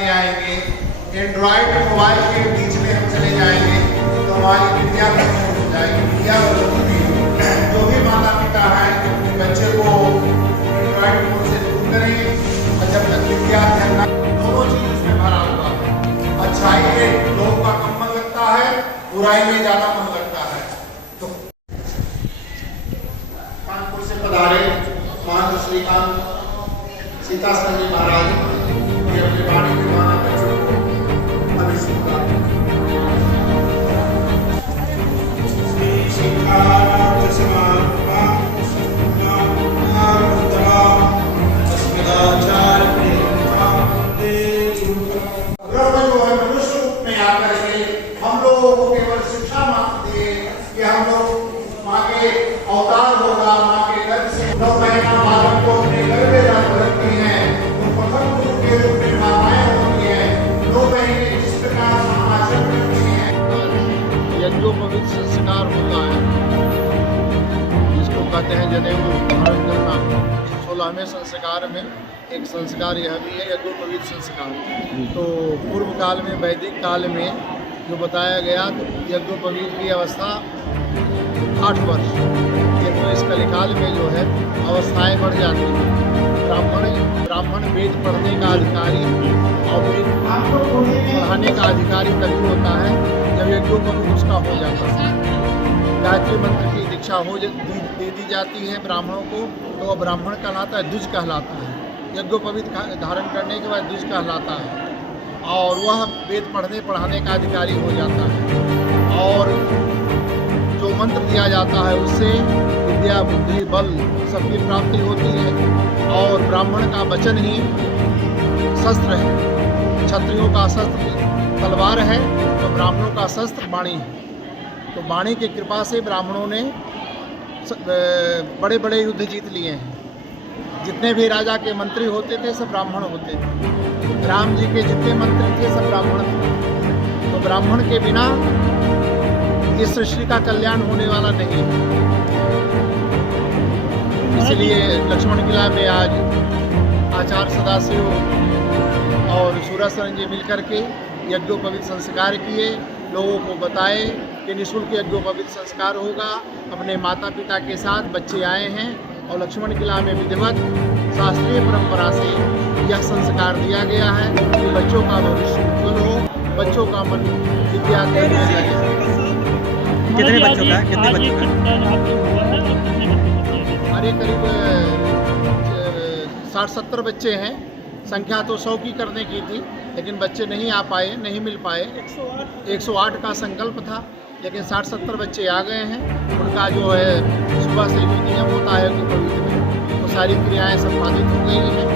ले आएंगे, Android mobile के बीच में हम चले जाएंगे तो हमारी विद्या खत्म हो जाएगी। विद्या जो भी माता पिता है बच्चे को एंड्रॉइड फोन से दूर करें, और जब तक विद्या दोनों चीज उसमें भरा हुआ है। अच्छाई में लोगों का कम मन लगता है, बुराई में ज्यादा मन लगता है। तो कानपुर से पधारे महंत श्रीकांत सीतासन जी महाराज ये अपने वाणी के द्वारा बच्चों को अभिषेक हम लोगों को केवल शिक्षा मात्र दे कि हम लोग माँ के अवतार होगा, माँ के गर्भ से 9 महीना बालक को अपने गर्भ में रखती हैं, तो प्रथम गुरु के रूप में माताएं होती हैं। 9 महीने जिस प्रकार आचरण करती हैं, यज्ञोपवीत संस्कार होता है जिसको कहते हैं जनेऊ धारण करना। 16वें संस्कार में एक संस्कार यह भी है यज्ञोपवीत संस्कार। तो पूर्व काल में वैदिक काल में जो बताया गया तो यज्ञोपवीत की अवस्था 8 वर्ष, किंतु इस कलिकाल में जो है अवस्थाएं बढ़ जाती हैं। ब्राह्मण वेद पढ़ने का अधिकारी और वेद पढ़ाने का अधिकारी तभी होता है जब यज्ञोपवीत उसका हो जाता है। गायत्री मंत्र की दीक्षा दे दी जाती है ब्राह्मणों को, तो वह ब्राह्मण कहलाता है, द्विज कहलाता है। यज्ञोपवीत धारण करने के बाद द्विज कहलाता है और वह वेद पढ़ने पढ़ाने का अधिकारी हो जाता है। और जो मंत्र दिया जाता है उससे विद्या बुद्धि बल सबकी प्राप्ति होती है। और ब्राह्मण का वचन ही शस्त्र है। क्षत्रियों का शस्त्र तलवार है तो ब्राह्मणों का शस्त्र वाणी है। तो वाणी की कृपा से ब्राह्मणों ने बड़े बड़े युद्ध जीत लिए हैं। जितने भी राजा के मंत्री होते थे सब ब्राह्मण होते थे। राम जी के जितने मंत्री थे सब ब्राह्मण थे। तो ब्राह्मण के बिना इस सृष्टि का कल्याण होने वाला नहीं है। इसलिए लक्ष्मण किला में आज आचार्य सदाशिव और सूरजशरण जी मिलकर के यज्ञोपवीत संस्कार किए, लोगों को बताए कि निःशुल्क यज्ञोपवीत संस्कार होगा। अपने माता पिता के साथ बच्चे आए हैं और लक्ष्मण किला में विधिवत शास्त्रीय परंपरा से यह संस्कार दिया गया है कि बच्चों का भविष्य उज्ज्वल हो, बच्चों का मन विद्या में लगे। कितने बच्चों का हमारे करीब 60-70 बच्चे हैं। संख्या तो 100 की करने की थी, लेकिन बच्चे नहीं आ पाए, नहीं मिल पाए। 108 का संकल्प था, लेकिन 60-70 बच्चे आ गए हैं। उनका जो है सुबह से जो नियम होता है कि पवित्र में वो सारी क्रियाएं संपादित हो गई हैं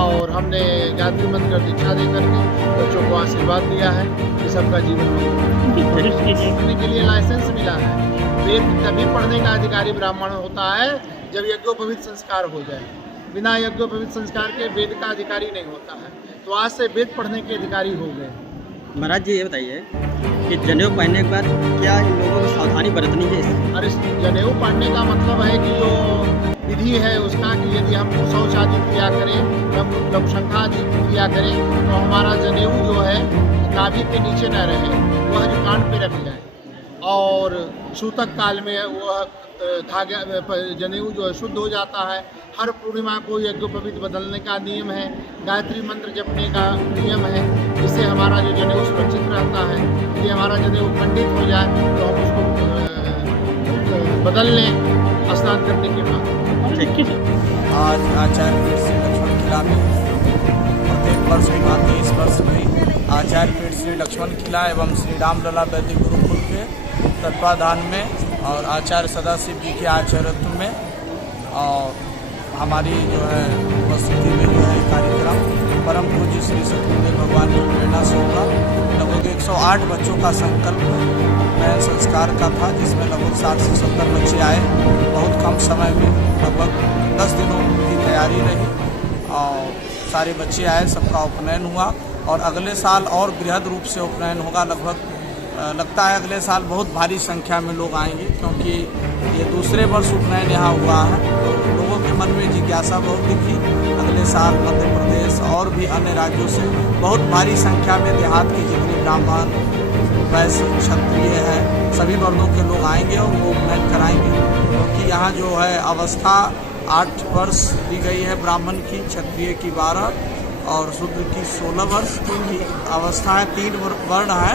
और हमने गायत्री मंत्र दीक्षा दे करके बच्चों को आशीर्वाद दिया है कि सबका जीवन पढ़ने के लिए लाइसेंस मिला है। वेद तभी पढ़ने का अधिकारी ब्राह्मण होता है जब यज्ञोपवीत संस्कार हो जाए। बिना यज्ञोपवीत संस्कार के वेद का अधिकारी नहीं होता है। तो आज से वेद पढ़ने के अधिकारी हो गए। महाराज जी ये बताइए कि जनेऊ पहनने के बाद क्या इन लोगों को सावधानी बरतनी है? अरे जनेऊ पहनने का मतलब है कि जो विधि है उसका कि यदि हम शौच आदि क्रिया करें, हम लघुशंखा आदि क्रिया करें तो हमारा जनेऊ जो है नाभि के नीचे न रहे, वह जो कान पे रख जाए। और सूतक काल में वह धागा जनेऊ जो है शुद्ध हो जाता है। हर पूर्णिमा को यज्ञोपवीत बदलने का नियम है। गायत्री मंत्र जपने का नियम है। इससे हमारा जो जनेऊ सुरक्षित रहता है। यदि हमारा जनेऊ खंडित हो जाए तो हम उसको बदल लें स्नान करने के बाद। आज आचार्य पीठ श्री लक्ष्मण किला में प्रत्येक वर्ष की भांति इस वर्ष भी आचार्य पीठ श्री लक्ष्मण किला एवं श्री रामलला वैदिक गुरुकुल के तत्वाधान में और आचार्य सदाशिव जी के आचार्यत्व में और हमारी जो है उपस्थिति में जो है कार्यक्रम परम पूज्य श्री सतगुरुदेव भगवान की प्रेरणा से हुआ। लगभग 108 बच्चों का संकल्प नए संस्कार का था, जिसमें लगभग 60 से 70 बच्चे आए। बहुत कम समय में लगभग 10 दिनों की तैयारी रही और सारे बच्चे आए, सबका उपनयन हुआ। और अगले साल और बृहद रूप से उपनयन होगा। लगभग लगता है अगले साल बहुत भारी संख्या में लोग आएंगे, क्योंकि ये दूसरे वर्ष उपनयन यहाँ हुआ है। तो लोगों के मन में जिज्ञासा बहुत दिखी। अगले साल मध्य प्रदेश प्रदेश और भी अन्य राज्यों से बहुत भारी संख्या में देहात के जितने ब्राह्मण वैश्य क्षत्रिय है सभी वर्गों के लोग आएंगे और वो उपनयन कराएंगे, क्योंकि यहाँ जो है अवस्था 8 वर्ष दी गई है ब्राह्मण की, क्षत्रिय की 12 और शूद्र की 16 वर्ष की अवस्था है। 3 वर्ण है,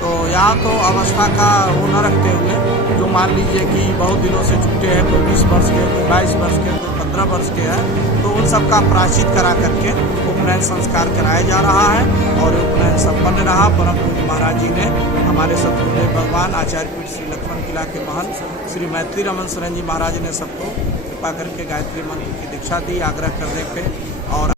तो यहाँ तो अवस्था का वो न रखते हुए जो मान लीजिए कि बहुत दिनों से छूटे हैं, कोई 20 वर्ष के, कोई 22 वर्ष के, कोई 15 वर्ष के हैं, तो उन सब का प्रायश्चित करा करके उपनयन संस्कार कराया जा रहा है और उपनयन संपन्न रहा। परम पूज्य महाराज जी ने हमारे सतगुरुदेव भगवान आचार्य पीठ श्री लक्ष्मण किला के महंत श्री मैत्री रमन शरण जी महाराज ने सबको कृपा करके गायत्री मंत्र की दीक्षा दी आग्रह करने पे और